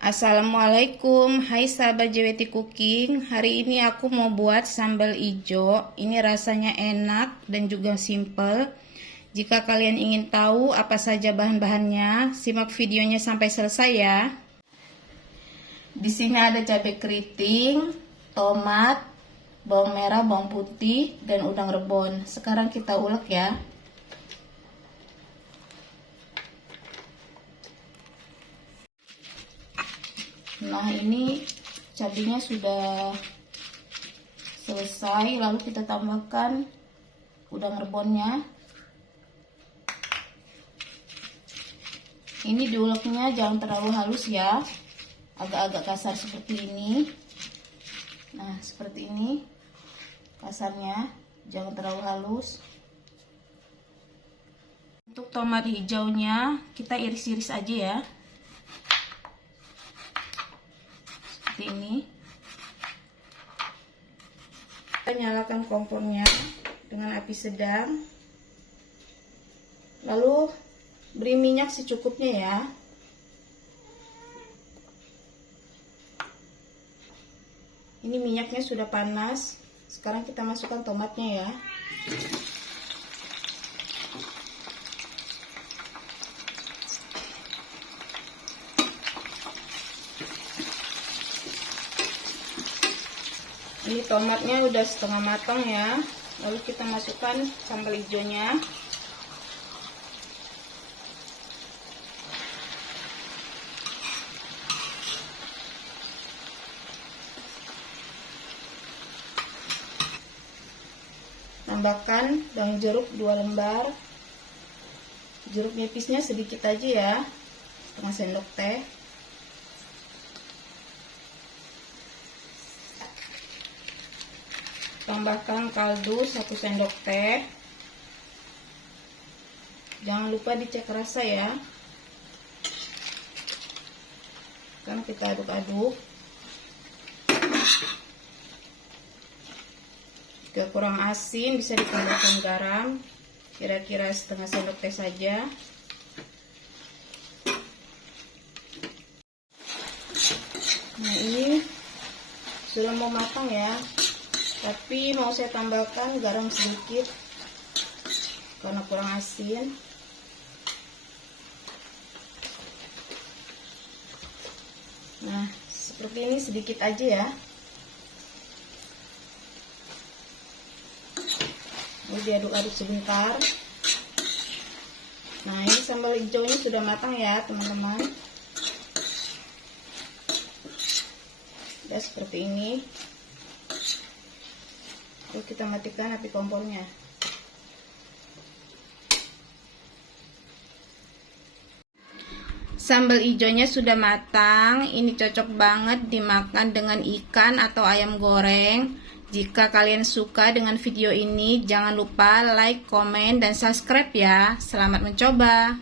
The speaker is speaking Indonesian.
Assalamualaikum, hai sahabat JWT Cooking. Hari ini aku mau buat sambal ijo. Ini rasanya enak dan juga simple. Jika kalian ingin tahu apa saja bahan-bahannya, simak videonya sampai selesai ya. Di sini ada cabai keriting, tomat, bawang merah, bawang putih, dan udang rebon. Sekarang kita ulek ya. Nah, ini cabenya sudah selesai, lalu kita tambahkan udang rebonnya. Ini diuleknya jangan terlalu halus ya, agak-agak kasar seperti ini. Nah, seperti ini kasarnya, jangan terlalu halus. Untuk tomat hijaunya kita iris-iris aja ya, ini. Kita nyalakan kompornya dengan api sedang, lalu beri minyak secukupnya ya. Ini minyaknya sudah panas. Sekarang kita masukkan tomatnya ya. Ini tomatnya udah setengah matang ya. Lalu kita masukkan sambal hijaunya. Tambahkan daun jeruk 2 lembar. Jeruk nipisnya sedikit aja ya, setengah sendok teh. Tambahkan kaldu 1 sendok teh. Jangan lupa dicek rasa ya. Sekarang kita aduk-aduk. Jika kurang asin bisa ditambahkan garam, kira-kira setengah sendok teh saja. Nah, ini sudah mau matang ya. Tapi mau saya tambahkan garam sedikit karena kurang asin. Nah, seperti ini sedikit aja ya. Lalu diaduk-aduk sebentar. Nah, ini sambal hijaunya sudah matang ya teman-teman. Ya, seperti ini. Lalu kita matikan api kompornya. Sambal hijaunya sudah matang. Ini cocok banget dimakan dengan ikan atau ayam goreng. Jika kalian suka dengan video ini, jangan lupa like, komen, dan subscribe ya. Selamat mencoba.